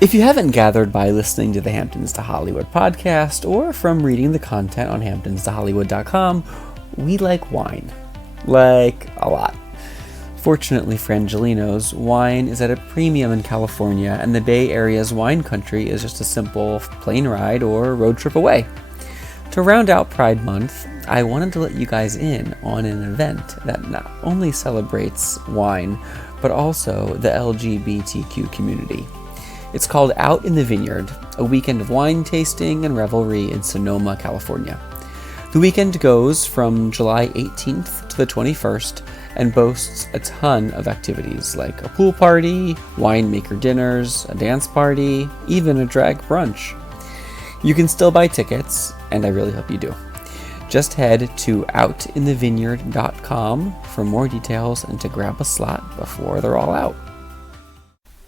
If you haven't gathered by listening to the Hamptons to Hollywood podcast or from reading the content on hamptonstohollywood.com, we like wine. Like, a lot. Fortunately for Angelinos, wine is at a premium in California, and the Bay Area's wine country is just a simple plane ride or road trip away. To round out Pride Month, I wanted to let you guys in on an event that not only celebrates wine, but also the LGBTQ community. It's called Out in the Vineyard, a weekend of wine tasting and revelry in Sonoma, California. The weekend goes from July 18th to the 21st and boasts a ton of activities like a pool party, winemaker dinners, a dance party, even a drag brunch. You can still buy tickets, and I really hope you do. Just head to outinthevineyard.com for more details and to grab a slot before they're all out.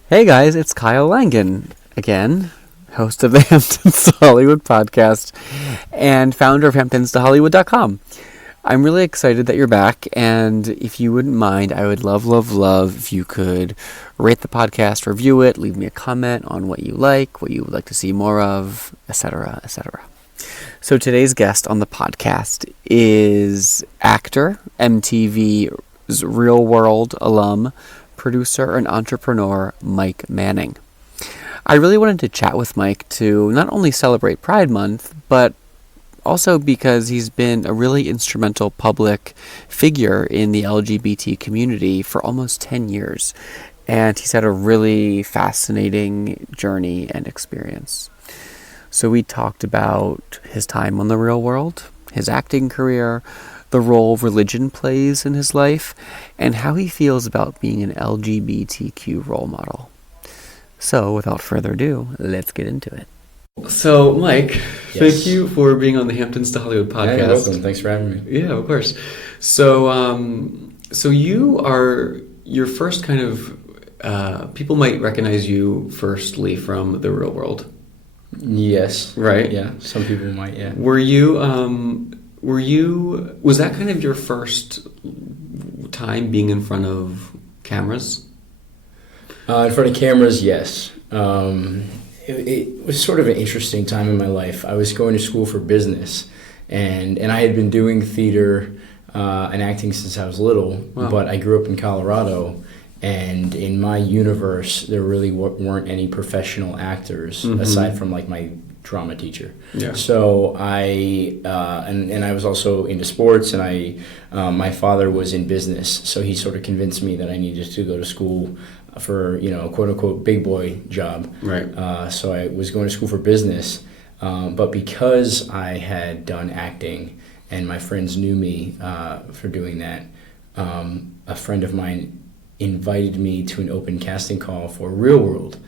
Hey guys, it's Kyle Langan, again, host of the Hamptons to Hollywood podcast and founder of hamptonstohollywood.com. I'm really excited that you're back, and if you wouldn't mind, I would love if you could rate the podcast, review it, leave me a comment on what you like, what you would like to see more of, etc., etc. So today's guest on the podcast is actor, MTV's Real World alum, producer and entrepreneur Mike Manning. I really wanted to chat with Mike to not only celebrate Pride Month, but also because he's been a really instrumental public figure in the LGBT community for almost 10 years. And he's had a really fascinating journey and experience. So we talked about his time on The Real World, his acting career, the role religion plays in his life, and how he feels about being an LGBTQ role model. So, without further ado, let's get into it. So, Mike, Thank you for being on the Hamptons to Hollywood podcast. Yeah, you're welcome. Thanks for having me. Yeah, of course. So, so you are your first kind of people might recognize you firstly from The Real World. Yes. Right. Yeah. Some people might. Yeah. Was that kind of your first time being in front of cameras? In front of cameras, yes. It was sort of an interesting time in my life. I was going to school for business, and I had been doing theater and acting since I was little, Wow. But I grew up in Colorado, and in my universe, there really weren't any professional actors aside from like my drama teacher. Yeah. So I and I was also into sports, and my father was in business, so he sort of convinced me that I needed to go to school for, a quote unquote big boy job. Right. So I was going to school for business, but because I had done acting and my friends knew me for doing that, a friend of mine invited me to an open casting call for Real World.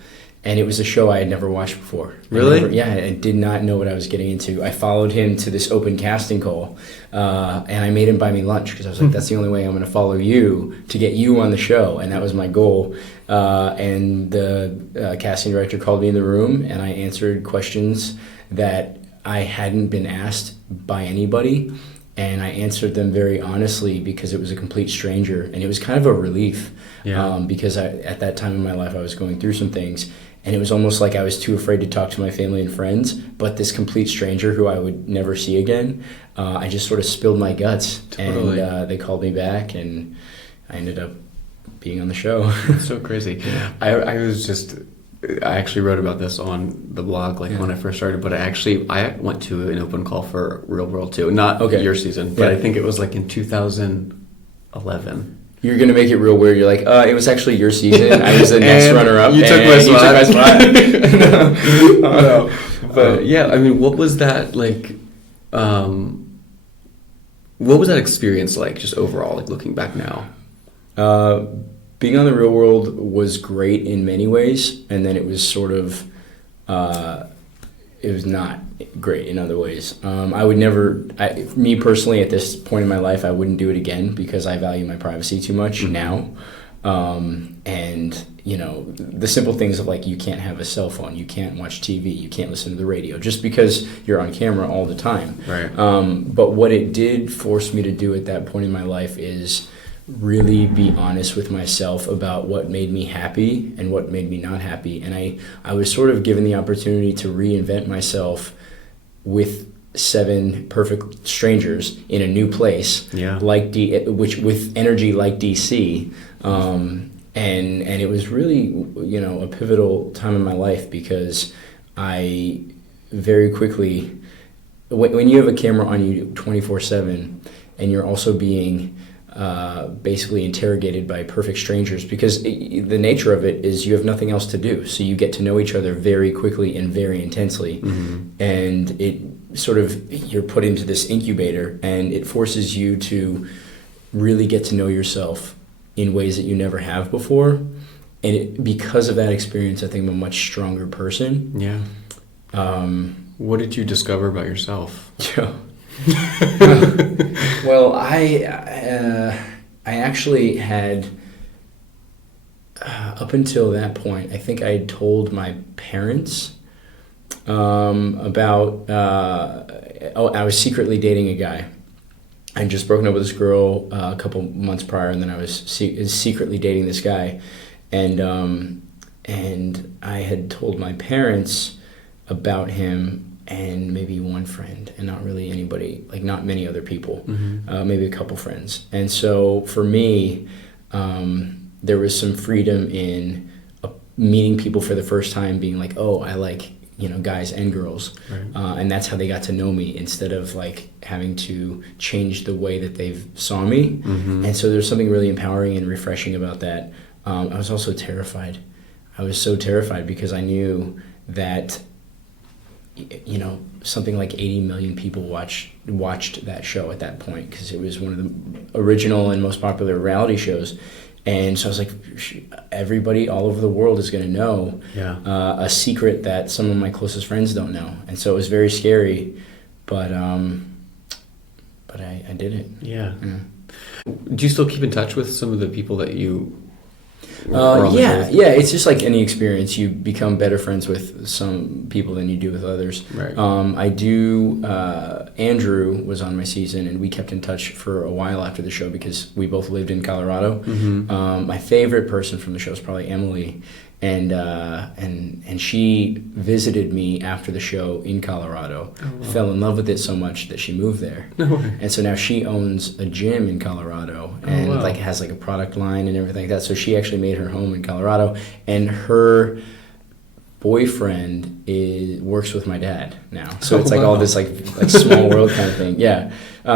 And it was a show I had never watched before. Really? I did not know what I was getting into. I followed him to this open casting call, and I made him buy me lunch because I was like, that's the only way I'm going to follow you to get you on the show, and that was my goal. And the casting director called me in the room, and I answered questions that I hadn't been asked by anybody, and I answered them very honestly because it was a complete stranger, and it was kind of a relief. Yeah. Because at that time in my life I was going through some things, and it was almost like I was too afraid to talk to my family and friends, but this complete stranger who I would never see again, I just sort of spilled my guts. Totally. And they called me back, and I ended up being on the show. It's so crazy. I actually wrote about this on the blog when I first started, but I went to an open call for Real World too. Not your season, but I think it was like in 2011. You're going to make it real weird. You're like, it was actually your season. I was the next runner-up. You took my spot. No. But yeah, I mean, what was that like? What was that experience like, just overall, like looking back now? Being on The Real World was great in many ways, and then it was sort of, it was not great in other ways. I would never, me personally, at this point in my life, I wouldn't do it again because I value my privacy too much now. And, the simple things of like, you can't have a cell phone, you can't watch TV, you can't listen to the radio, just because you're on camera all the time. Right. But what it did force me to do at that point in my life is really be honest with myself about what made me happy and what made me not happy. And I was sort of given the opportunity to reinvent myself with 7 perfect strangers in a new place, like which with energy like DC, and it was really, you know, a pivotal time in my life, because I very quickly, when you have a camera on you 24/7, and you're also being basically interrogated by perfect strangers, because the nature of it is you have nothing else to do, so you get to know each other very quickly and very intensely, and it sort of, you're put into this incubator, and it forces you to really get to know yourself in ways that you never have before, and because of that experience, I think I'm a much stronger person. What did you discover about yourself? Well, I actually had, up until that point, I think I had told my parents about, I was secretly dating a guy. I'd just broken up with this girl a couple months prior, and then I was secretly dating this guy, and I had told my parents about him and maybe one friend, and not really anybody, like not many other people, maybe a couple friends. And so for me, there was some freedom in meeting people for the first time, being like, oh, I like, you know, guys and girls, and that's how they got to know me, instead of like having to change the way that they saw me. And so there's something really empowering and refreshing about that. I was also terrified. I was so terrified because I knew that, you know, something like 80 million people watched that show at that point, because it was one of the original and most popular reality shows. And so I was like, everybody all over the world is going to know a secret that some of my closest friends don't know. And so it was very scary, but I did it. Yeah. Do you still keep in touch with some of the people that you... Yeah, it's just like any experience. You become better friends with some people than you do with others. I do. Andrew was on my season, and we kept in touch for a while after the show because we both lived in Colorado. My favorite person from the show is probably Emily, and she visited me after the show in Colorado. Fell in love with it so much that she moved there. And so now she owns a gym in Colorado, and like has like a product line and everything like that. So she actually made her home in Colorado, and her boyfriend works with my dad now. So it's like all this like small world kind of thing.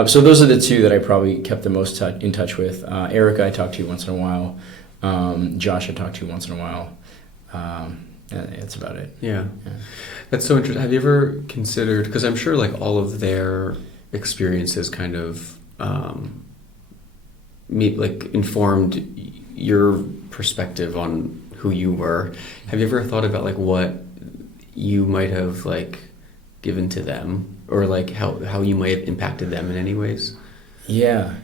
So those are the two that I probably kept the most in touch with. Erica I talk to once in a while. Josh I talk to once in a while. That's about it. That's so interesting. Have you ever considered, because I'm sure like all of their experiences kind of informed your perspective on who you were. Have you ever thought about like what you might have like given to them, or like how you might have impacted them in any ways? What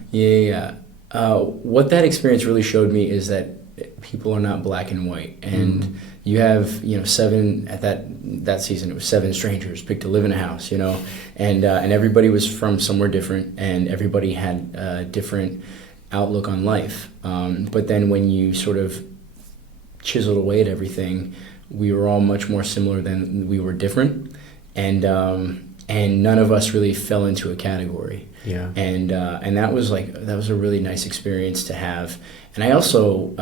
that experience really showed me is that people are not black and white, and you have, you know, 7 at that season. It was 7 strangers picked to live in a house, you know, and everybody was from somewhere different, and everybody had a different outlook on life. But then when you sort of chiseled away at everything, we were all much more similar than we were different, and none of us really fell into a category. And that was a really nice experience to have. And I also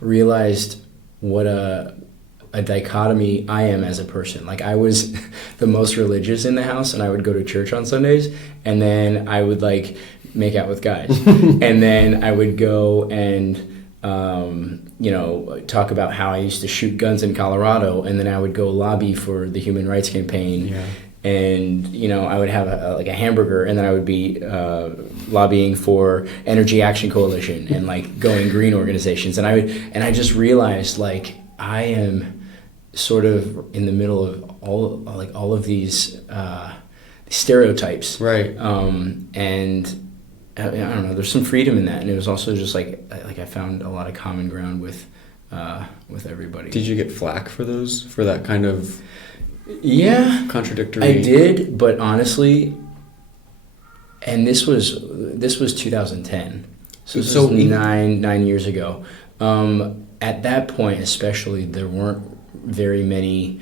realized what a dichotomy I am as a person. Like, I was the most religious in the house, and I would go to church on Sundays, and then I would like make out with guys, and then I would go and talk about how I used to shoot guns in Colorado, and then I would go lobby for the Human Rights Campaign. And, you know, I would have a hamburger, and then I would be lobbying for Energy Action Coalition and like going green organizations. And I just realized, like, I am sort of in the middle of all of these stereotypes. And I don't know, there's some freedom in that. And it was also just like I found a lot of common ground with everybody. Did you get flack for that kind of... contradictory? I did, but honestly, and this was 2010, So this was 9 years ago. At that point, especially, there weren't very many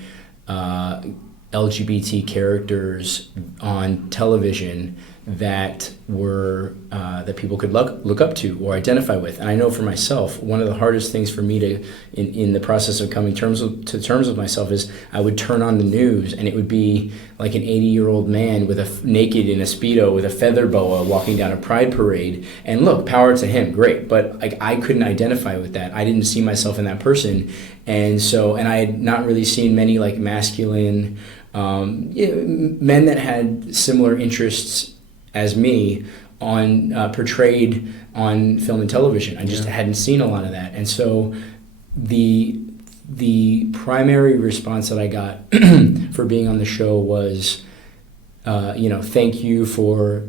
LGBT characters on television that were that people could look up to or identify with. And I know for myself, one of the hardest things for me to in the process of coming to terms with myself is I would turn on the news and it would be like an 80-year-old man with naked in a Speedo with a feather boa walking down a pride parade. And look, power to him, great. But like I couldn't identify with that. I didn't see myself in that person. And I had not really seen many like masculine men that had similar interests as me on portrayed on film and television. I just hadn't seen a lot of that. And so the primary response that I got for being on the show was, thank you for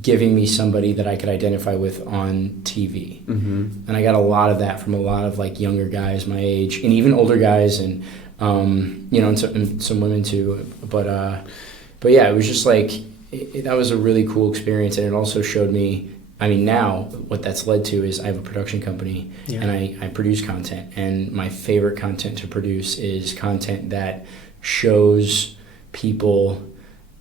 giving me somebody that I could identify with on TV. Mm-hmm. And I got a lot of that from a lot of like younger guys my age and even older guys and some women too. But yeah, it was just like, that was a really cool experience, and it also showed me, I mean, now what that's led to is I have a production company and I produce content, and my favorite content to produce is content that shows people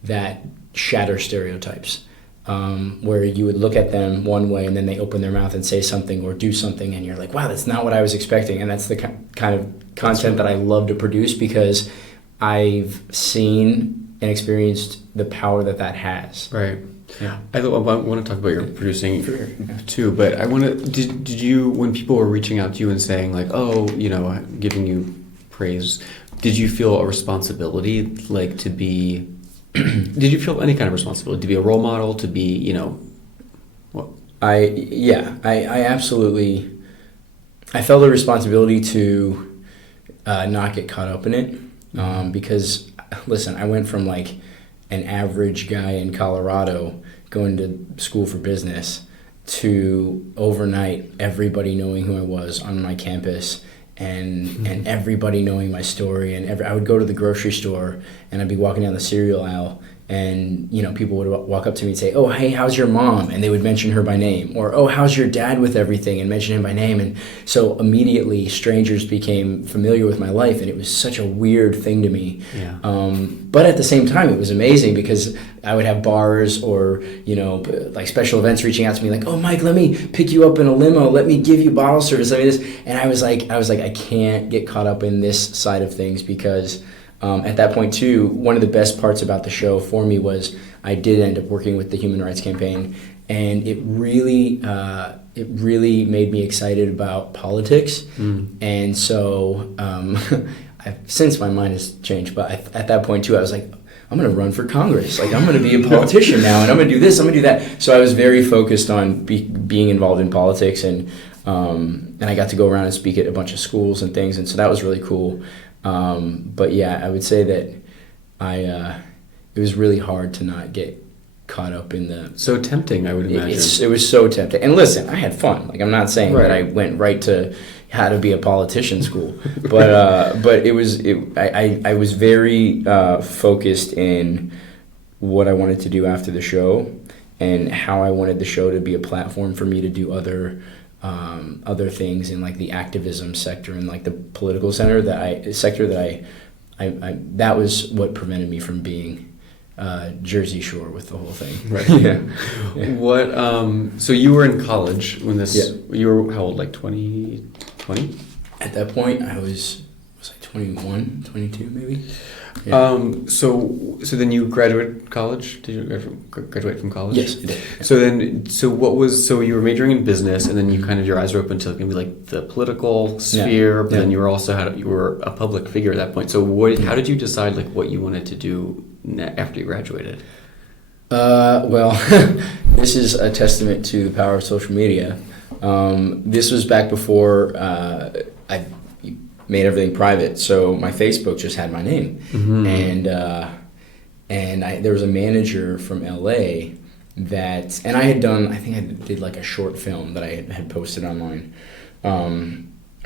that shatter stereotypes, where you would look at them one way and then they open their mouth and say something or do something and you're like, wow, that's not what I was expecting. And that's the kind of content that I love to produce because I've seen and experienced the power that has. Right. Yeah. I want to talk about your producing too, but I want to, did you, when people were reaching out to you and saying like, oh, giving you praise, did you feel a responsibility like to be, did you feel any kind of responsibility to be a role model, to be, what? I absolutely, I felt a responsibility to not get caught up in it because, listen, I went from like an average guy in Colorado going to school for business to overnight everybody knowing who I was on my campus and everybody knowing my story. And I would go to the grocery store and I'd be walking down the cereal aisle and, people would walk up to me and say, oh, hey, how's your mom? And they would mention her by name. Or, oh, how's your dad with everything? And mention him by name. And so immediately strangers became familiar with my life. And it was such a weird thing to me. Yeah. But at the same time, it was amazing because I would have bars or, like special events reaching out to me like, oh, Mike, let me pick you up in a limo. Let me give you bottle service. Let me this. And I was like, I can't get caught up in this side of things because at that point, too, one of the best parts about the show for me was I did end up working with the Human Rights Campaign, and it really made me excited about politics. And so since my mind has changed, but at that point, too, I was like, I'm going to run for Congress. Like, I'm going to be a politician now, and I'm going to do this, I'm going to do that. So I was very focused on being involved in politics, and I got to go around and speak at a bunch of schools and things, and so that was really cool. But yeah, I would say that it was really hard to not get caught up in the... So tempting, I would imagine. It was so tempting. And listen, I had fun. Like, I'm not saying that I went right to how to be a politician school, but I was very focused in what I wanted to do after the show and how I wanted the show to be a platform for me to do other things in like the activism sector and like the political sector that that was what prevented me from being Jersey Shore with the whole thing. Right. Yeah. What? So you were in college when this. Yeah. You were how old? Like 20? At that point, I was I 21, 22 maybe. Yeah. So then you graduated college? Did you graduate from college? Yes, I did. Yeah. So you were majoring in business, and then you kind of your eyes were open to maybe like the political sphere, but then you were a public figure at that point. So how did you decide like what you wanted to do after you graduated? Well, this is a testament to the power of social media. This was back before I made everything private, so my Facebook just had my name, and there was a manager from LA and I did like a short film that I had posted online, or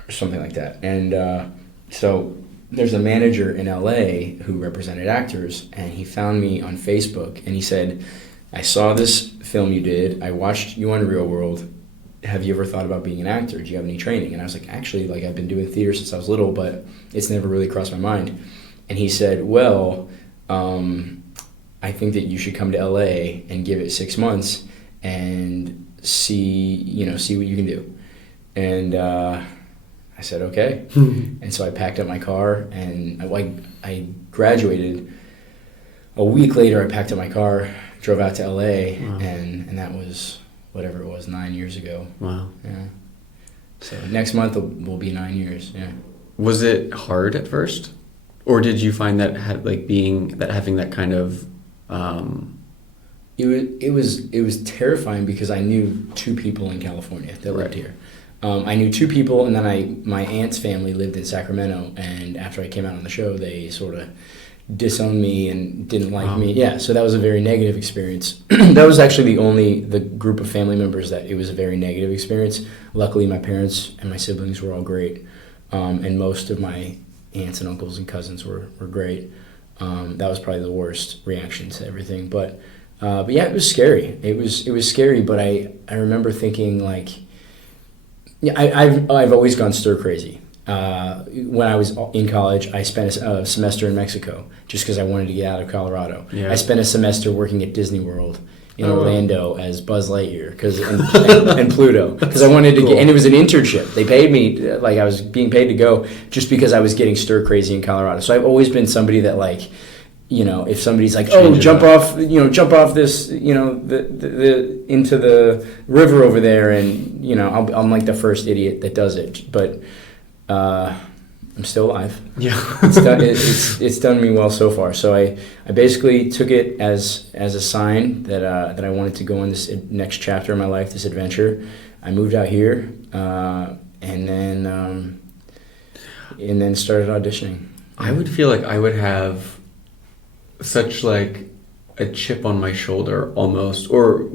something like that, and so there's a manager in LA who represented actors, and he found me on Facebook, and he said, I saw this film you did. I watched you on Real World. Have you ever thought about being an actor? Do you have any training? And I was like, actually, like I've been doing theater since I was little, but it's never really crossed my mind. And he said, well, I think that you should come to LA and give it 6 months and see what you can do. And I said, okay. And so I packed up my car, and I graduated. A week later, I packed up my car, drove out to LA, wow. and that was whatever it was, 9 years ago. Wow. Yeah. So next month will be 9 years. Yeah. Was it hard at first, or did you find that having that kind of It was terrifying because I knew 2 people in California that lived here. I knew 2 people, and then my aunt's family lived in Sacramento, and after I came out on the show, they sort of disowned me and didn't like me. Yeah, so that was a very negative experience. That was actually the group of family members that it was a very negative experience. Luckily, my parents and my siblings were all great, and most of my aunts and uncles and cousins were great. That was probably the worst reaction to everything, but yeah, it was scary. It was scary, but I remember thinking like, yeah, I've always gone stir crazy. When I was in college, I spent a semester in Mexico just because I wanted to get out of Colorado. Yeah. I spent a semester working at Disney World in Orlando as Buzz Lightyear and Pluto because I wanted to get, and it was an internship. They paid me, like I was being paid to go just because I was getting stir crazy in Colorado. So I've always been somebody that like, if somebody's like, jump off this, the into the river over there, and I'm like the first idiot that does it, but I'm still alive. Yeah, it's done me well so far. So I basically took it as a sign that I wanted to go on this next chapter of my life, this adventure. I moved out here, and then started auditioning. I would feel like I would have such like a chip on my shoulder almost, or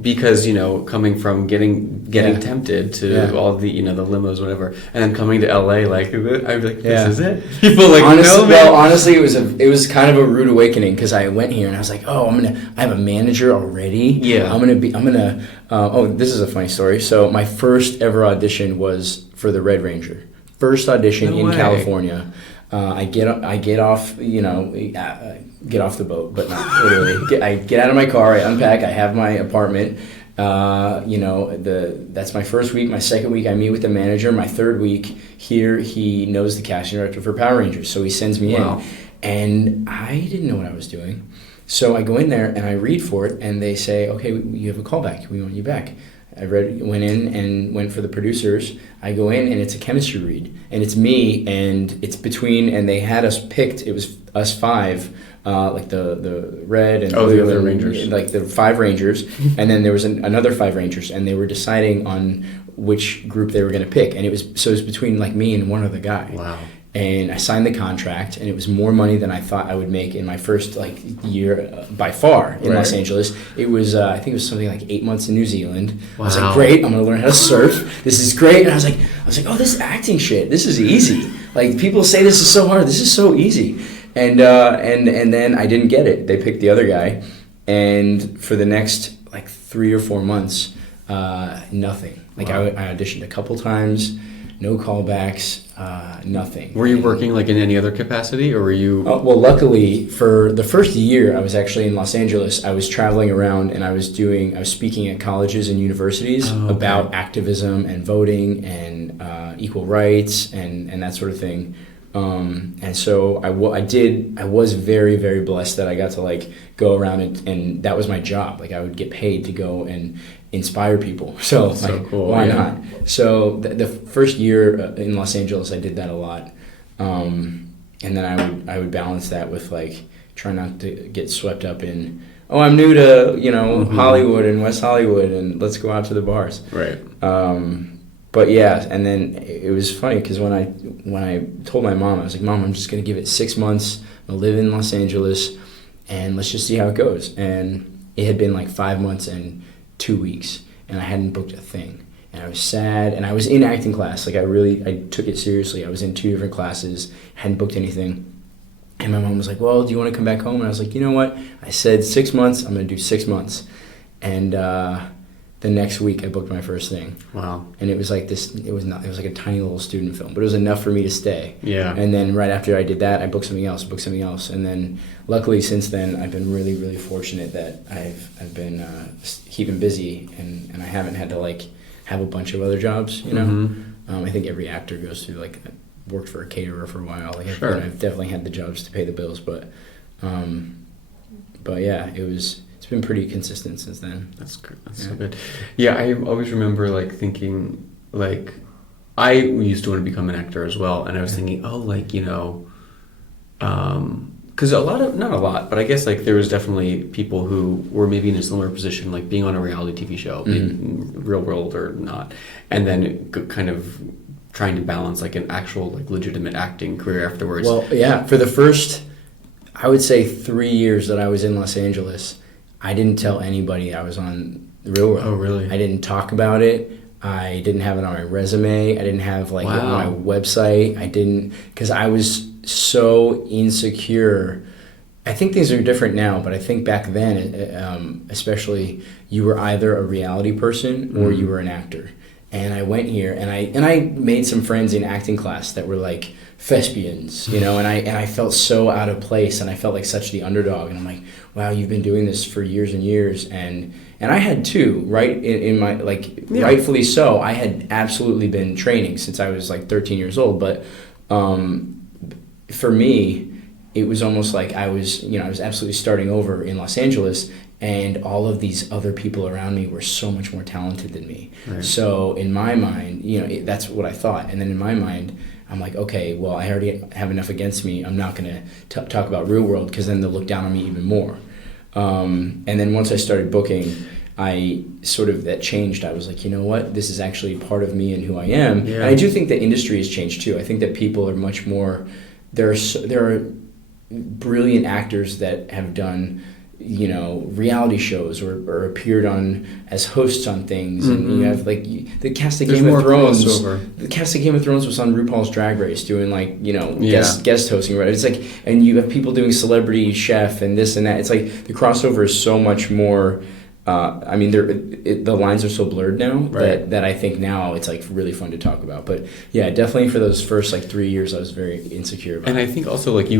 because coming from getting tempted to all the the limos, whatever, and then coming to LA, like I'd be like, this is it. People like, honestly, it was kind of a rude awakening because I went here and I was like, I have a manager already. Yeah, this is a funny story. So my first ever audition was for the Red Ranger. First audition in California. I get off, get off the boat, but not literally. I get out of my car, I unpack, I have my apartment. That's my first week. My second week, I meet with the manager. My third week here, he knows the casting director for Power Rangers, so he sends me in. And I didn't know what I was doing. So I go in there and I read for it, and they say, okay, you have a callback. We want you back. Went in and went for the producers. I go in and it's a chemistry read, and it's me, and it's and they had us picked. It was us 5, like the red and blue, the other Rangers, like the 5 Rangers, and then there was another 5 Rangers, and they were deciding on which group they were going to pick, and it was between like me and one other guy. Wow. And I signed the contract, and it was more money than I thought I would make in my first year by far in Los Angeles. It was I think it was something like 8 months in New Zealand. Wow. I was like, great, I'm gonna learn how to surf. This is great. And I was like, oh, this acting shit, this is easy. Like people say this is so hard. This is so easy. And then I didn't get it. They picked the other guy, and for the next 3 or 4 months, nothing. I auditioned a couple times. No callbacks, nothing. Were you working in any other capacity, or were you? Well, luckily for the first year, I was actually in Los Angeles. I was traveling around, and I was speaking at colleges and universities about activism and voting and equal rights and that sort of thing. And so I was very, very blessed that I got to go around and that was my job. I would get paid to go and inspire people. So cool. Why not? So the first year in Los Angeles, I did that a lot. And then I would balance that with trying not to get swept up in, I'm new to, Hollywood and West Hollywood, and let's go out to the bars. Right. But yeah, and then it was funny because when I told my mom, I was like, Mom, I'm just going to give it 6 months. I'll live in Los Angeles, and let's just see how it goes. And it had been 5 months and 2 weeks, and I hadn't booked a thing. And I was sad, and I was in acting class. I took it seriously. I was in 2 different classes, hadn't booked anything. And my mom was like, well, do you want to come back home? And I was like, you know what? I said 6 months. I'm going to do 6 months. And the next week I booked my first thing. Wow. And it was like this, it was like a tiny little student film, but it was enough for me to stay. Yeah. And then right after I did that, I booked something else. And then luckily since then, I've been really, really fortunate that I've been keeping busy and I haven't had to like have a bunch of other jobs, you know? Mm-hmm. I think every actor goes through like, worked for a caterer for a while. Like sure. I've definitely had the jobs to pay the bills, but yeah, it's been pretty consistent since then. That's good. That's so good. Yeah, I always remember like thinking like I used to want to become an actor as well, and I was thinking, oh, like, you know, because not a lot, but I guess like there was definitely people who were maybe in a similar position, like being on a reality TV show, real world or not, and then kind of trying to balance like an actual like legitimate acting career afterwards. Well, yeah, for the first, I would say 3 years that I was in Los Angeles, I didn't tell anybody I was on The Real World. Oh, really? I didn't talk about it. I didn't have it on my resume. I didn't have like it on my website. I didn't, because I was so insecure. I think things are different now, but I think back then, especially, you were either a reality person or you were an actor. And I went here and I made some friends in acting class that were like thespians, you know, and I felt so out of place and I felt like such the underdog. And I'm like, wow, you've been doing this for years and years. And I had too, right? In my, like, rightfully so. I had absolutely been training since I was like 13 years old. But for me, it was almost like I was absolutely starting over in Los Angeles. And all of these other people around me were so much more talented than me. Right. So in my mind, you know, that's what I thought. And then in my mind, I'm like, okay, well, I already have enough against me. I'm not going to talk about Real World because then they'll look down on me even more. And then once I started booking, that changed. I was like, you know what? This is actually part of me and who I am. Yeah. And I do think the industry has changed too. I think that people are much more, there are brilliant actors that have done, you know, reality shows or appeared on as hosts on things, and you have like the cast of Game of Thrones. The cast of Game of Thrones was on RuPaul's Drag Race doing like, you know, guest hosting. Right? It's like, and you have people doing Celebrity Chef and this and that. It's like the crossover is so much more. I mean, the lines are so blurred now that I think now it's like really fun to talk about. But yeah, definitely for those first like 3 years, I was very insecure about. And I think also like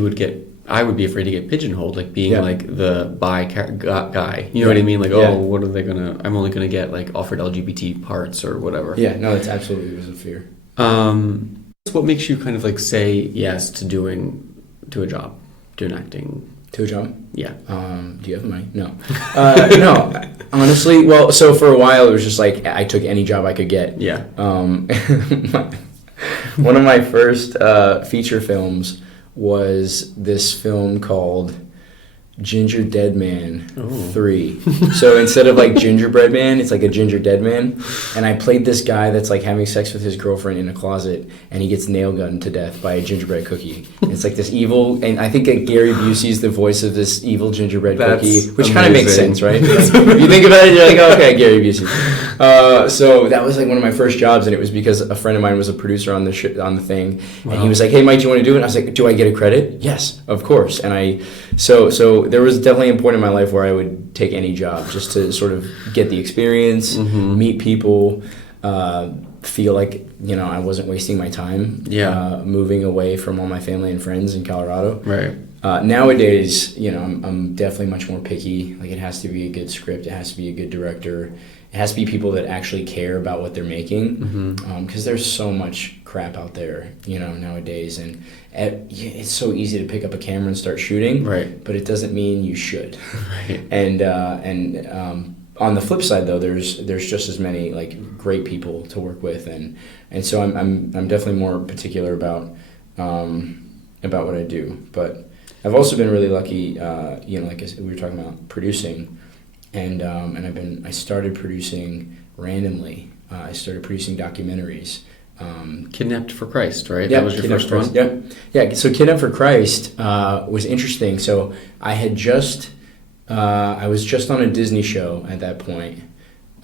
I would be afraid to get pigeonholed, like being like the bi guy. You know what I mean? Like, what are they gonna? I'm only gonna get like offered LGBT parts or whatever. Yeah, no, that's absolutely, it was a fear. What makes you kind of like say yes to a job, doing acting? To a job? Yeah. Do you have the money? No. No. Honestly, well, so for a while it was just like I took any job I could get. Yeah. One of my first feature films was this film called Ginger Dead Man 3. So instead of like Gingerbread Man, it's like a Ginger Dead Man. And I played this guy that's like having sex with his girlfriend in a closet, and he gets nail gunned to death by a gingerbread cookie. And it's like this evil, and I think that Gary Busey's the voice of this evil gingerbread cookie, which kind of makes sense, right? Like, if you think about it, you're like, oh, okay, Gary Busey. So that was like one of my first jobs, and it was because a friend of mine was a producer on the thing, and he was like, hey, Mike, do you want to do it? And I was like, do I get a credit? Yes, of course. And so there was definitely a point in my life where I would take any job just to sort of get the experience, meet people, feel like, you know, I wasn't wasting my time moving away from all my family and friends in Colorado. Right. Nowadays, you know, I'm definitely much more picky. Like, it has to be a good script. It has to be a good director. It has to be people that actually care about what they're making. Because there's so much crap out there, you know, nowadays. And it's so easy to pick up a camera and start shooting. Right. But it doesn't mean you should. Right. And on the flip side, though, there's just as many like great people to work with, and so I'm definitely more particular about what I do. But I've also been really lucky, you know, like we were talking about producing, and I started producing randomly. I started producing documentaries. Kidnapped for Christ, right? Yeah, that was your first one. Yeah. So Kidnapped for Christ was interesting. So I had I was just on a Disney show at that point.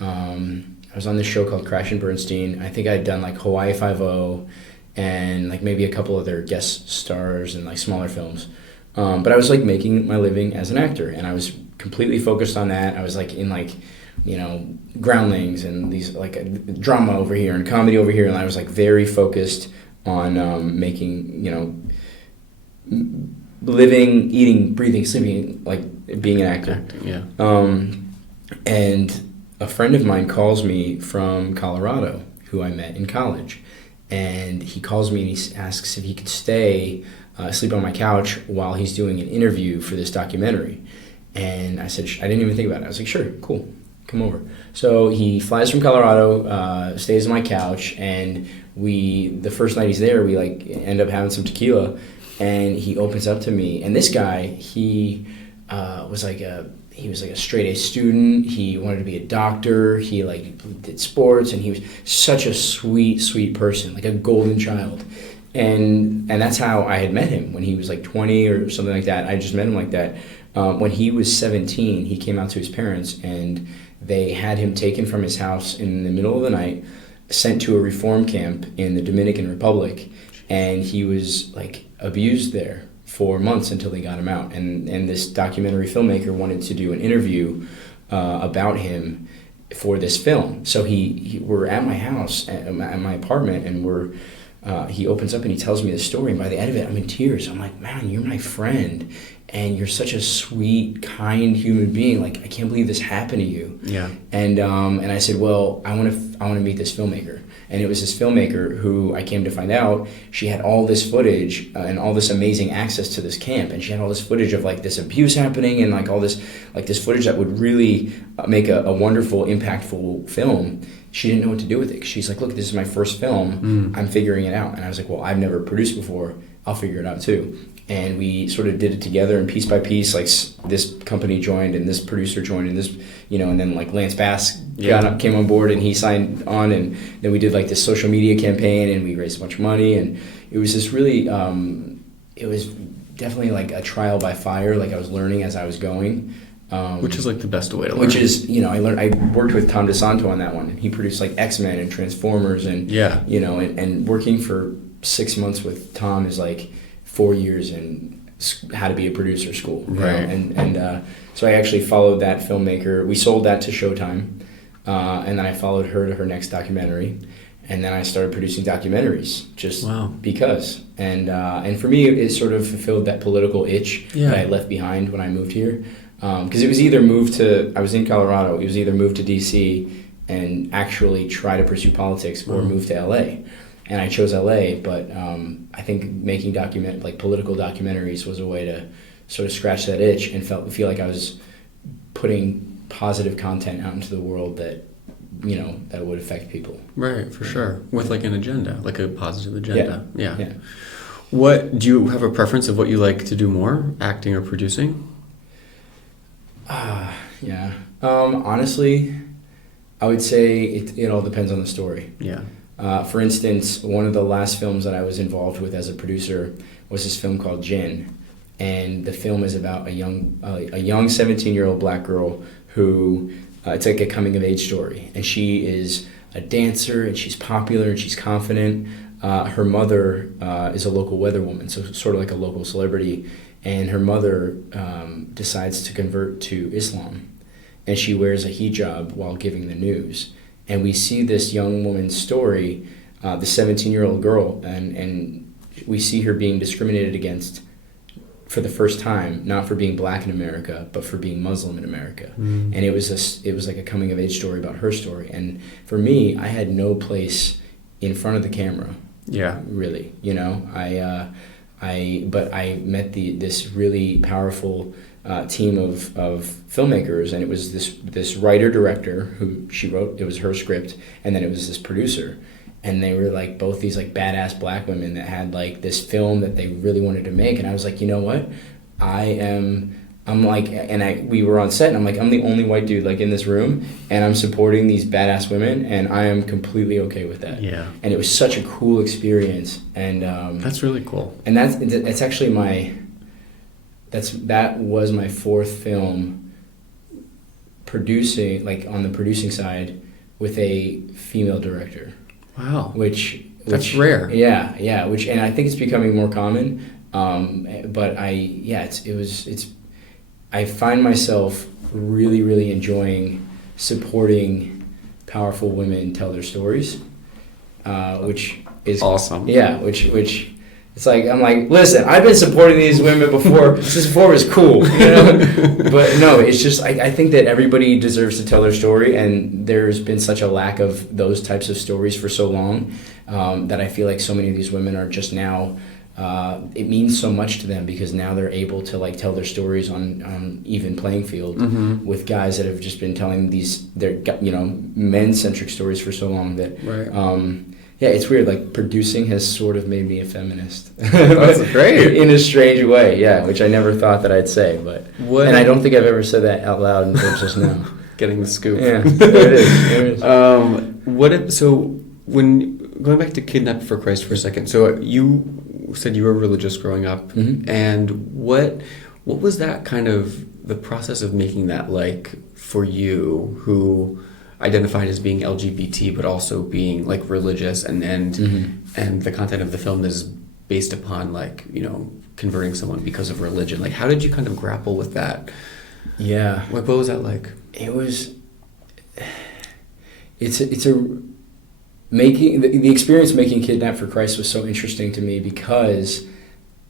I was on this show called Crash and Bernstein. I think I'd done like Hawaii Five-0 and like maybe a couple other guest stars and like smaller films. But I was like making my living as an actor, and I was completely focused on that. I was like in like, you know, Groundlings and these like drama over here and comedy over here, and I was like very focused on making, you know, living, eating, breathing, sleeping, like being an actor. Yeah. And a friend of mine calls me from Colorado, who I met in college, and he calls me and he asks if he could stay, sleep on my couch while he's doing an interview for this documentary. And I said, I didn't even think about it. I was like, sure, cool, come over. So he flies from Colorado, stays on my couch, and the first night he's there, we like end up having some tequila, and he opens up to me. And this guy, he was like a straight A student. He wanted to be a doctor. He like did sports, and he was such a sweet person, like a golden child. And that's how I had met him when he was like 20 or something like that. I just met him like that. When he was 17, he came out to his parents, and they had him taken from his house in the middle of the night, sent to a reform camp in the Dominican Republic, and he was like abused there for months until they got him out. And this documentary filmmaker wanted to do an interview about him for this film. So we're at my house, at my apartment, and he opens up and he tells me the story. And by the end of it, I'm in tears. I'm like, man, you're my friend, and you're such a sweet, kind human being. Like, I can't believe this happened to you. Yeah. And I said, well, I want to meet this filmmaker. And it was this filmmaker who I came to find out, she had all this footage and all this amazing access to this camp. And she had all this footage of like this abuse happening and like all this, like this footage that would really make a wonderful, impactful film. She didn't know what to do with it. She's like, look, this is my first film. I'm figuring it out. And I was like, well, I've never produced before. I'll figure it out too. And we sort of did it together, and piece by piece, like this company joined and this producer joined and this, you know, and then like Lance Bass came on board and he signed on, and then we did like this social media campaign and we raised a bunch of money, and it was this really, it was definitely like a trial by fire. Like I was learning as I was going. Which is like the best way to learn. Which is, you know, I worked with Tom DeSanto on that one. He produced like X-Men and Transformers and, you know, and working for 6 months with Tom is like 4 years in how to be a producer school. Right. And so I actually followed that filmmaker. We sold that to Showtime. And then I followed her to her next documentary. And then I started producing documentaries just because. And for me, it sort of fulfilled that political itch that I left behind when I moved here. Because it was either I was in Colorado, it was either move to DC and actually try to pursue politics or move to LA. And I chose LA, but I think making political documentaries was a way to sort of scratch that itch and feel like I was putting positive content out into the world that, you know, that would affect people. Right, for sure. With like an agenda, like a positive agenda. Yeah. What, do you have a preference of what you like to do more, acting or producing? Yeah. Honestly, I would say it all depends on the story. Yeah. For instance, one of the last films that I was involved with as a producer was this film called Gin, and the film is about a young 17-year-old black girl who it's like a coming of age story, and she is a dancer and she's popular and she's confident. Her mother is a local weatherwoman, so sort of like a local celebrity, and her mother decides to convert to Islam, and she wears a hijab while giving the news. And we see this young woman's story, the 17-year-old girl, and we see her being discriminated against for the first time, not for being black in America, but for being Muslim in America. And it was like a coming of age story about her story. And for me, I had no place in front of the camera. Yeah. Really, you know, but I met this really powerful team of filmmakers, and it was this writer-director who she wrote, it was her script, and then it was this producer, and they were like both these like badass black women that had like this film that they really wanted to make, and I was like, you know what, we were on set, and I'm like, I'm the only white dude like in this room, and I'm supporting these badass women, and I am completely okay with that. Yeah. And it was such a cool experience, and that's really cool. And that's actually that was my fourth film producing, like on the producing side, with a female director. Wow. Which that's rare. Yeah, and I think it's becoming more common. But I find myself really, really enjoying supporting powerful women tell their stories, which is awesome. Yeah, which it's like, I'm like, listen, I've been supporting these women before. Since before it was cool, you know. But no, it's just I think that everybody deserves to tell their story, and there's been such a lack of those types of stories for so long, that I feel like so many of these women are just now. It means so much to them because now they're able to like tell their stories on even playing field with guys that have just been telling their men-centric stories for so long that it's weird. Like, producing has sort of made me a feminist. That's great. In a strange way, yeah, which I never thought that I'd say, and I don't think I've ever said that out loud until just now. Getting the scoop. Yeah, there it is. When going back to Kidnapped for Christ for a second, so you said you were religious growing up, and what was that kind of the process of making that like for you, who identified as being LGBT but also being like religious, and the content of the film is based upon like, you know, converting someone because of religion. Like, how did you kind of grapple with that? Yeah, like, what was that like? The experience making Kidnapped for Christ was so interesting to me because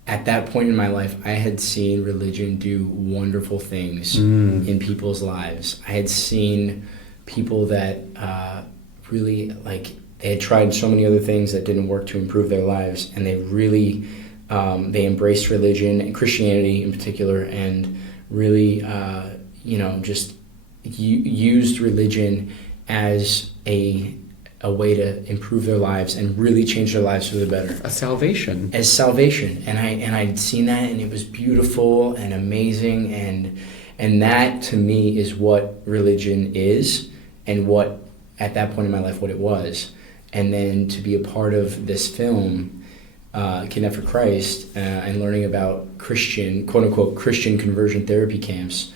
at that point in my life, I had seen religion do wonderful things in people's lives. I had seen people that really, like, they had tried so many other things that didn't work to improve their lives, and they really, they embraced religion and Christianity in particular, and really, just used religion as a way to improve their lives and really change their lives for the better. As salvation. And I'd seen that, and it was beautiful and amazing, and that to me is what religion is, and what at that point in my life what it was. And then to be a part of this film, Kidnapped for Christ, and learning about Christian, quote unquote, Christian conversion therapy camps,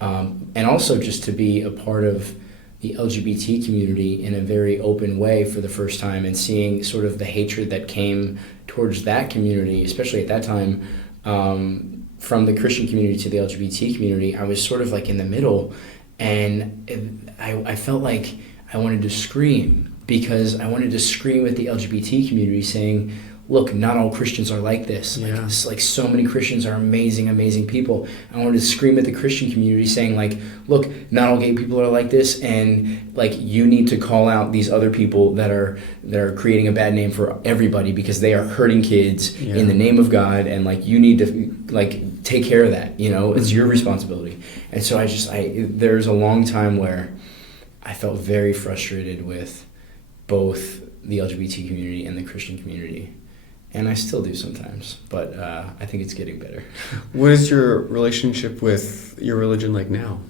and also just to be a part of the LGBT community in a very open way for the first time, and seeing sort of the hatred that came towards that community, especially at that time, from the Christian community to the LGBT community. I was sort of like in the middle, and I felt like I wanted to scream, because I wanted to scream at the LGBT community saying, look, not all Christians are like this. Yeah. Like so many Christians are amazing, amazing people. I wanted to scream at the Christian community saying, like, look, not all gay people are like this, and like you need to call out these other people that are creating a bad name for everybody because they are hurting kids in the name of God, and like you need to like take care of that. You know, it's your responsibility. And so there's a long time where I felt very frustrated with both the LGBT community and the Christian community. And I still do sometimes, but I think it's getting better. What is your relationship with your religion like now?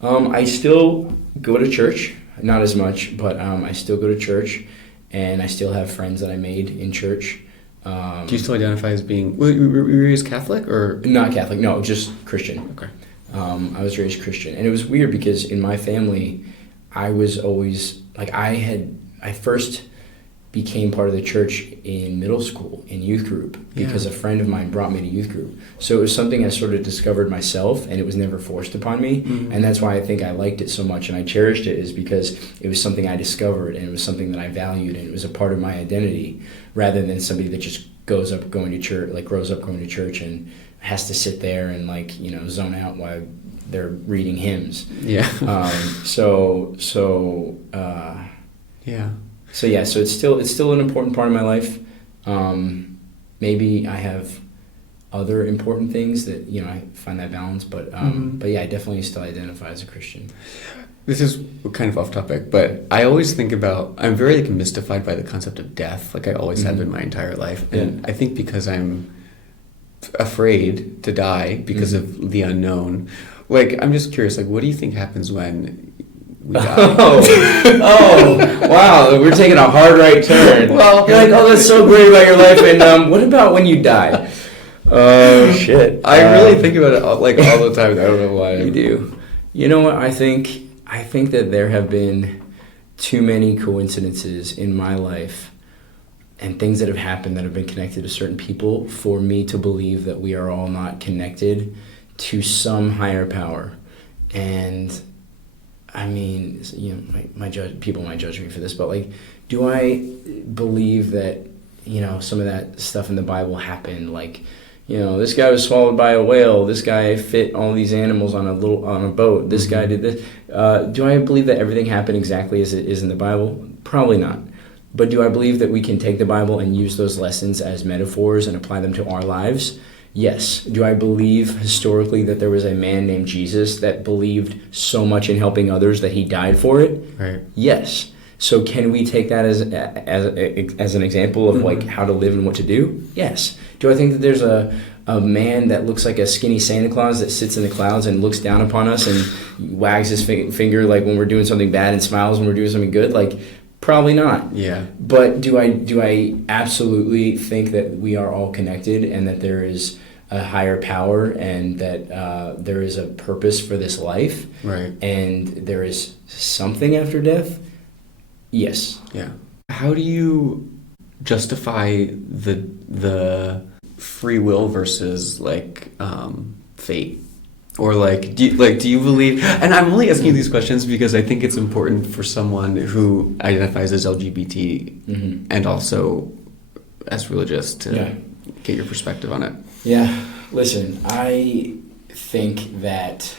I still go to church, not as much, but I still go to church, and I still have friends that I made in church. Do you still identify as being, were you raised Catholic or? Not Catholic, no, just Christian. Okay. I was raised Christian, and it was weird because in my family, I was always, like I first became part of the church in middle school, in youth group, because a friend of mine brought me to youth group. So it was something I sort of discovered myself, and it was never forced upon me. And that's why I think I liked it so much and I cherished it, is because it was something I discovered, and it was something that I valued, and it was a part of my identity, rather than somebody that just grows up going to church and has to sit there and like, you know, zone out while they're reading hymns. Yeah. So it's still an important part of my life. Maybe I have other important things that, you know, I find that balance, but yeah, I definitely still identify as a Christian. This is kind of off topic, but I always think about, I'm very like mystified by the concept of death, like I always have been my entire life. And I think because I'm afraid to die because of the unknown, like I'm just curious, like what do you think happens when we die? Oh, wow, we're taking a hard right turn. Well, you're like, oh, that's so great about your life, and what about when you die? Oh, shit. I really think about it like all the time. I don't know why. You do. You know what, I think that there have been too many coincidences in my life and things that have happened that have been connected to certain people for me to believe that we are all not connected to some higher power. And I mean, you know, people might judge me for this, but like, do I believe that, you know, some of that stuff in the Bible happened? Like, you know, this guy was swallowed by a whale. This guy fit all these animals on a boat. This guy did this. Do I believe that everything happened exactly as it is in the Bible? Probably not. But do I believe that we can take the Bible and use those lessons as metaphors and apply them to our lives? Yes. Do I believe historically that there was a man named Jesus that believed so much in helping others that he died for it? Right. Yes. So can we take that as an example of like how to live and what to do? Yes. Do I think that there's a man that looks like a skinny Santa Claus that sits in the clouds and looks down upon us and wags his finger like when we're doing something bad and smiles when we're doing something good? Like, probably not. Yeah. But do I absolutely think that we are all connected and that there is a higher power and that there is a purpose for this life? Right. And there is something after death? Yes. Yeah. How do you justify the free will versus like fate? Or like do you believe? And I'm only asking you these questions because I think it's important for someone who identifies as LGBT and also as religious to get your perspective on it. Yeah. Listen, I think that.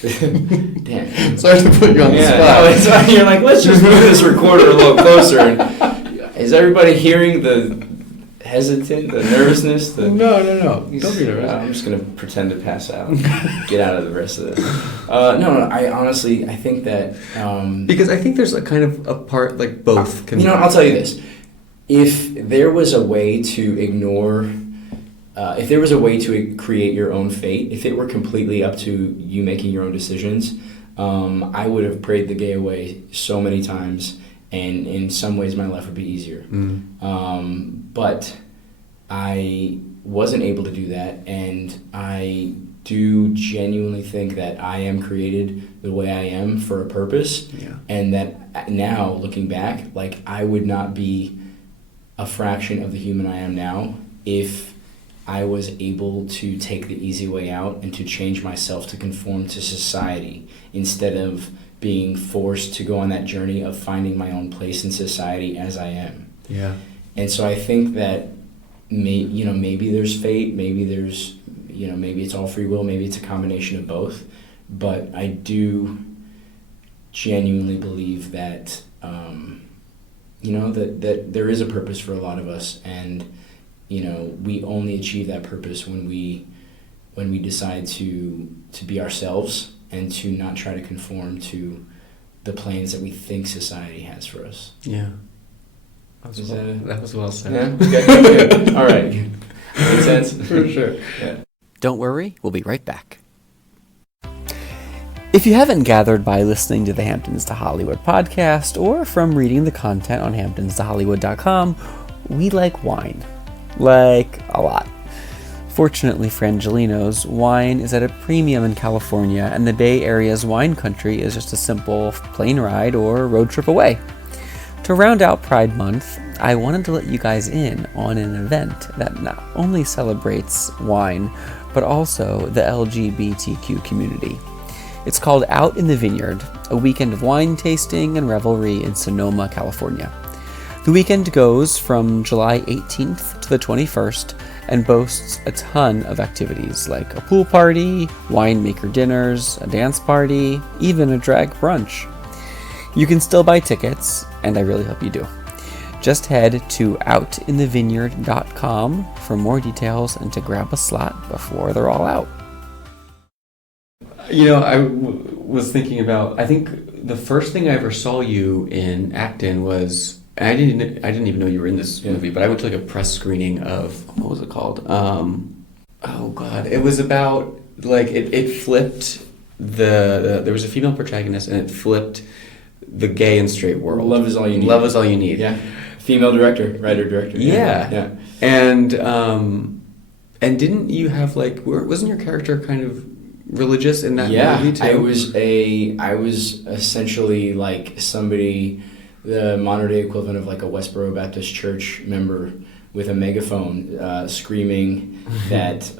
Damn. Sorry to put you on the spot. No, you're like, let's just move this recorder a little closer. And is everybody hearing the hesitant, the nervousness? No. Don't be nervous. I'm just going to pretend to pass out and get out of the rest of this. No, I honestly, I think that... because I think there's a kind of a part, like both. I'll tell you this. If there was a way to ignore... if there was a way to create your own fate, if it were completely up to you making your own decisions, I would have prayed the gay away so many times, and in some ways my life would be easier. But I wasn't able to do that, and I do genuinely think that I am created the way I am for a purpose, and that now, looking back, like I would not be a fraction of the human I am now if I was able to take the easy way out and to change myself to conform to society instead of being forced to go on that journey of finding my own place in society as I am. Yeah. And so I think that maybe there's fate, maybe there's, maybe it's all free will, maybe it's a combination of both. But I do genuinely believe that, that there is a purpose for a lot of us, and we only achieve that purpose when we decide to be ourselves and to not try to conform to the plans that we think society has for us. Yeah. That was well said. Yeah? Okay. All right. Makes sense? For sure. Yeah. Don't worry, we'll be right back. If you haven't gathered by listening to the Hamptons to Hollywood podcast or from reading the content on hamptonstohollywood.com, we like wine. Like, a lot. Fortunately for Angelinos, wine is at a premium in California, and the Bay Area's wine country is just a simple plane ride or road trip away. To round out Pride Month, I wanted to let you guys in on an event that not only celebrates wine, but also the LGBTQ community. It's called Out in the Vineyard, a weekend of wine tasting and revelry in Sonoma, California. The weekend goes from July 18th to the 21st and boasts a ton of activities like a pool party, winemaker dinners, a dance party, even a drag brunch. You can still buy tickets, and I really hope you do. Just head to outinthevineyard.com for more details and to grab a slot before they're all out. I was thinking about, I think the first thing I ever saw you in act in was, and I didn't even know you were in this movie, but I went to like a press screening of, what was it called? Oh God, it was about, like, it flipped there was a female protagonist and it flipped the gay and straight world. Love is all you need. Love is all you need. Yeah. Female writer-director. Yeah. And didn't you have wasn't your character kind of religious in that movie too? I was essentially like somebody the modern day equivalent of like a Westboro Baptist Church member with a megaphone screaming that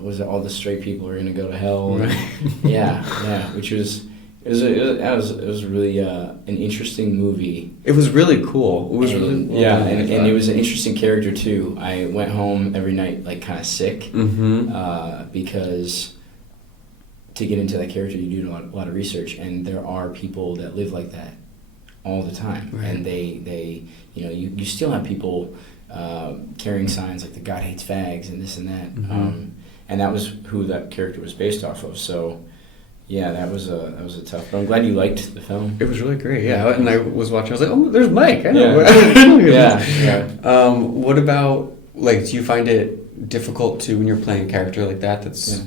was all the straight people are going to go to hell. Right. Which was it was really an interesting movie. It was really cool. It was and it was an interesting character too. I went home every night like kind of sick because to get into that character you do a lot of research, and there are people that live like that all the time, right. And they you still have people carrying signs like the God hates fags and this and that, and that was who that character was based off of. So yeah, that was a tough. But I'm glad you liked the film. It was really great. Yeah, and I was watching. I was like, oh, there's Mike. I know. Yeah. What about, like, do you find it difficult to, when you're playing a character like that? That's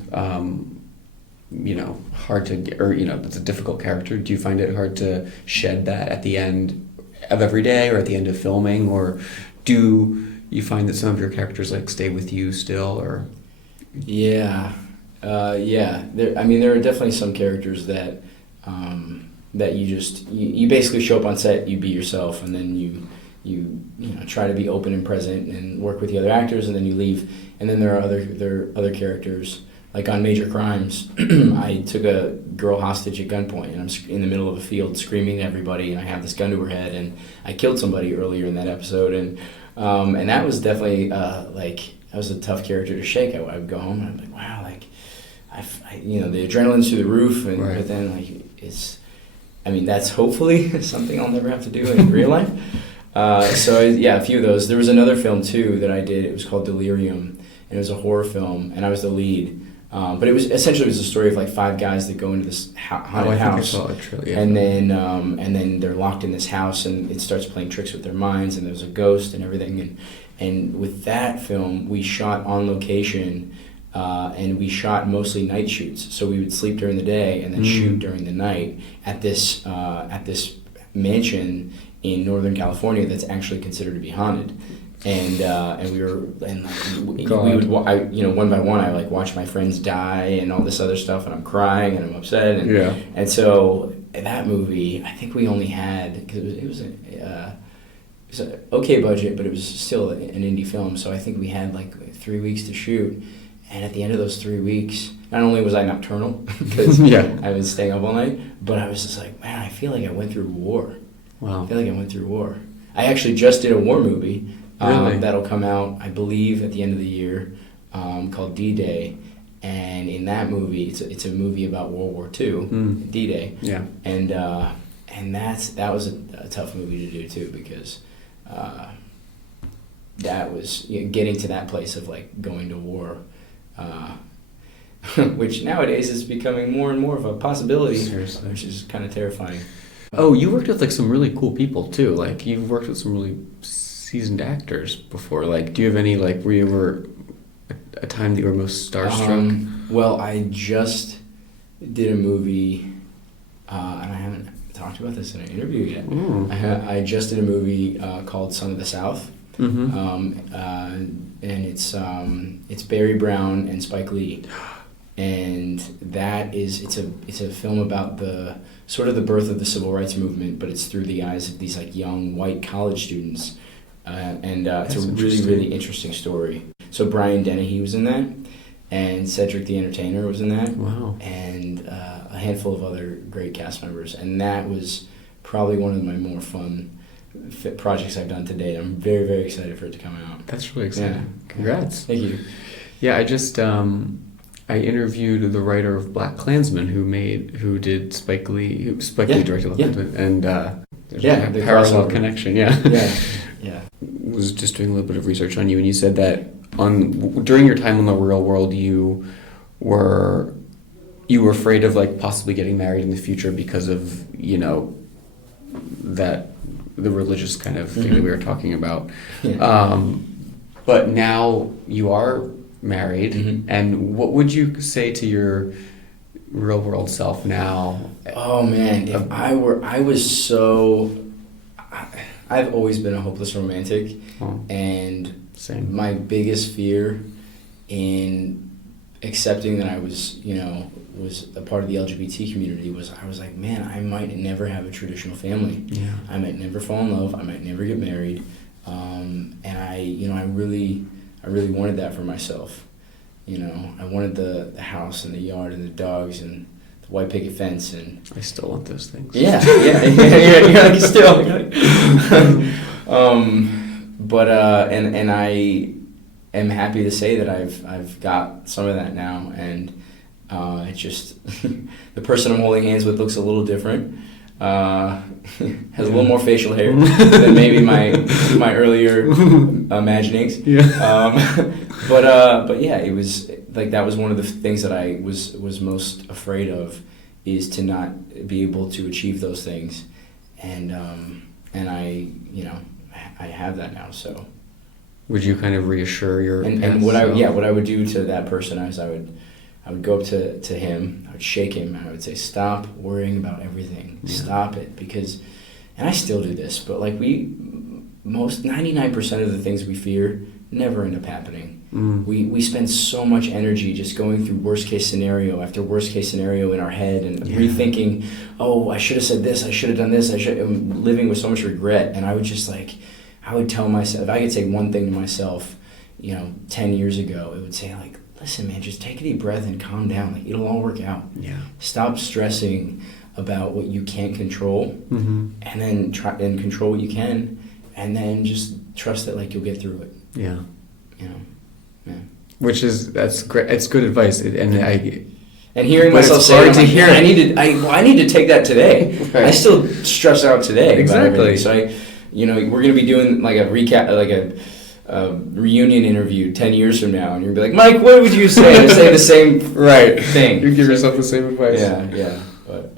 hard to get, or that's a difficult character. Do you find it hard to shed that at the end of every day or at the end of filming, or do you find that some of your characters like stay with you still, or? Yeah. There are definitely some characters that that you basically show up on set, you be yourself, and then you try to be open and present and work with the other actors, and then you leave. And then there are other characters. Like on Major Crimes, I took a girl hostage at gunpoint, and I'm in the middle of a field screaming at everybody, and I have this gun to her head, and I killed somebody earlier in that episode, and that was definitely that was a tough character to shake. I would go home and I'm like, wow, like the adrenaline's through the roof, and right. But then that's hopefully something I'll never have to do in real life. A few of those. There was another film too that I did. It was called Delirium, and it was a horror film, and I was the lead. But it was a story of like 5 guys that go into this haunted house, and then they're locked in this house, and it starts playing tricks with their minds, and there's a ghost and everything. And with that film, we shot on location, and we shot mostly night shoots. So we would sleep during the day and then shoot during the night at this mansion in Northern California that's actually considered to be haunted. And we would one by one I watch my friends die and all this other stuff, and I'm crying and I'm upset, and so that movie I think we only had, because it was an okay budget, but it was still an indie film, so I think we had like 3 weeks to shoot, and at the end of those 3 weeks, not only was I nocturnal because I was staying up all night, but I was just like, man, I feel like I went through war. Wow. I feel like I went through war. I actually just did a war movie. Really? That'll come out, I believe, at the end of the year, called D-Day, and in that movie, it's a movie about World War II, D-Day, and that was a tough movie to do too, because that was getting to that place of like going to war, which nowadays is becoming more and more of a possibility. Seriously. Which is kind of terrifying. Oh, you worked with like some really cool people too. Like you've worked with some really seasoned actors before. Like, do you have any where you were a time that you were most starstruck? Well, I just did a movie, and I haven't talked about this in an interview yet. I just did a movie called Son of the South, and it's Barry Brown and Spike Lee, and it's a film about the sort of the birth of the civil rights movement, but it's through the eyes of these like young white college students. It's a really, really interesting story. So Brian Dennehy was in that, and Cedric the Entertainer was in that. Wow. And a handful of other great cast members. And that was probably one of my more fun projects I've done to date. I'm very, very excited for it to come out. That's really exciting. Yeah. Congrats. Thank you. Yeah, I just I interviewed the writer of BlacKkKlansman who did Spike Lee. Spike Lee directed BlacKkKlansman, and there's a parallel connection. Yeah. Was just doing a little bit of research on you, and you said that during your time in the real world, you were afraid of like possibly getting married in the future because of that the religious kind of thing that we were talking about. But now you are married, and what would you say to your real world self now? Oh man, if I've always been a hopeless romantic, and same. My biggest fear in accepting that I was, was a part of the LGBT community was I was like, man, I might never have a traditional family. Yeah. I might never fall in love. I might never get married. And I really wanted that for myself. I wanted the house and the yard and the dogs and the white picket fence, and I still want those things. yeah. You're like still. But I am happy to say that I've got some of that now, and it just the person I'm holding hands with looks a little different. Has a little more facial hair than maybe my earlier imaginings. Yeah. But yeah, it was like that was one of the things that I was most afraid of, is to not be able to achieve those things, and I have that now. So would you kind of reassure your and what I would do to that person is I would go up to him, I would shake him, and I would say, stop worrying about everything. Yeah. Stop it. Because, and I still do this, but like 99% of the things we fear never end up happening. We spend so much energy just going through worst case scenario after worst case scenario in our head and rethinking, oh, I should have said this, I should have done this, I'm living with so much regret. And I would just I would tell myself, if I could say one thing to myself, 10 years ago, it would say like, listen, man, just take a deep breath and calm down. Like, it'll all work out. Yeah. Stop stressing about what you can't control, and then try and control what you can, and then just trust that like you'll get through it. Yeah. Yeah. That's great. It's good advice, and hearing myself say, to hear. I need to take that today. Right. I still stress out today. Exactly. So we're gonna be doing like a recap, like a reunion interview 10 years from now, and you're gonna be like, Mike, what would you say to say the same thing? You give yourself the same advice. Yeah. But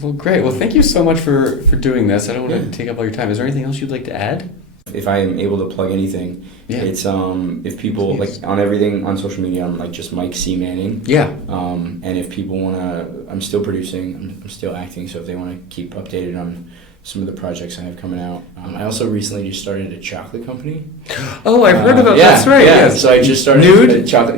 well, great. Well, thank you so much for doing this. I don't want to take up all your time. Is there anything else you'd like to add? If I am able to plug anything, it's if people like on everything on social media, I'm like just Mike C. Manning. Yeah. And if people wanna, I'm still producing, I'm still acting. So if they wanna keep updated on some of the projects I have coming out. I also recently just started a chocolate company. Oh, I've heard about that. That's right. Yeah. Yes. So I just started a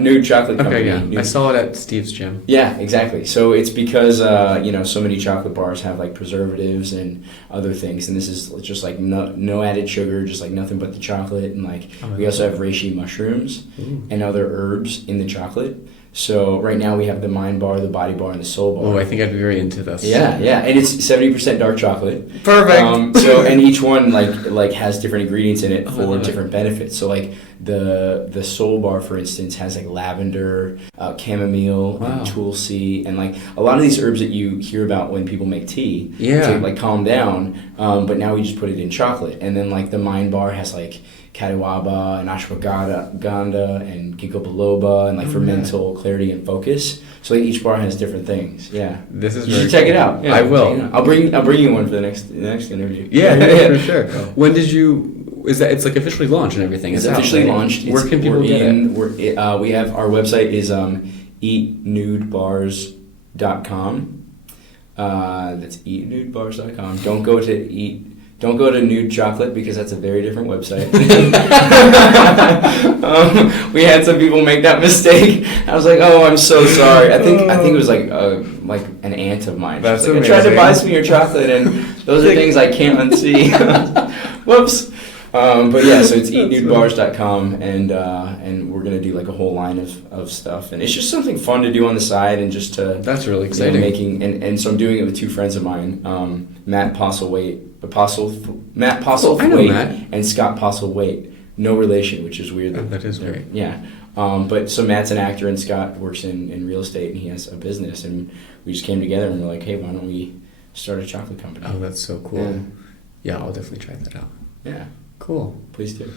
nude chocolate company. Okay, yeah. I saw it at Steve's gym. Yeah, exactly. So it's because so many chocolate bars have like preservatives and other things, and this is just like no added sugar, just like nothing but the chocolate, and like we also have reishi mushrooms and other herbs in the chocolate. So right now we have the Mind Bar, the Body Bar, and the Soul Bar. Oh, I think I'd be very into this. Yeah, and it's 70% dark chocolate. Perfect. And each one like has different ingredients in it for different benefits. So like the Soul Bar, for instance, has like lavender, chamomile, and tulsi, and like a lot of these herbs that you hear about when people make tea to like calm down. But now we just put it in chocolate, and then like the Mind Bar has like kadiwaba and ashwagandha and ginkgo biloba and like for mental clarity and focus. So like each bar has different things. Yeah, this is. You should check it out. Yeah, I will. I'll bring you one for the next interview. Yeah, for sure. When did you? Is that it's like officially launched and everything? It's officially launched. Where can people get it? We have our website is eatnudebars.com. That's eatnudebars.com. Don't go to Nude Chocolate because that's a very different website. We had some people make that mistake. I was like, oh, I'm so sorry. I think it was like an aunt of mine. That's like, amazing. I tried to buy some of your chocolate, and those are things I can't unsee. Whoops. But yeah, so it's eatnudebars.com, and we're gonna do like a whole line of stuff, and it's just something fun to do on the side, and just to that's really exciting. And so I'm doing it with two friends of mine, Matt Postlethwaite and Scott Postlethwaite. No relation, which is weird. That is weird. Yeah. But so Matt's an actor and Scott works in real estate, and he has a business, and we just came together and we're like, hey, why don't we start a chocolate company? Oh, that's so cool. Yeah, I'll definitely try that out. Yeah. Cool. Please do.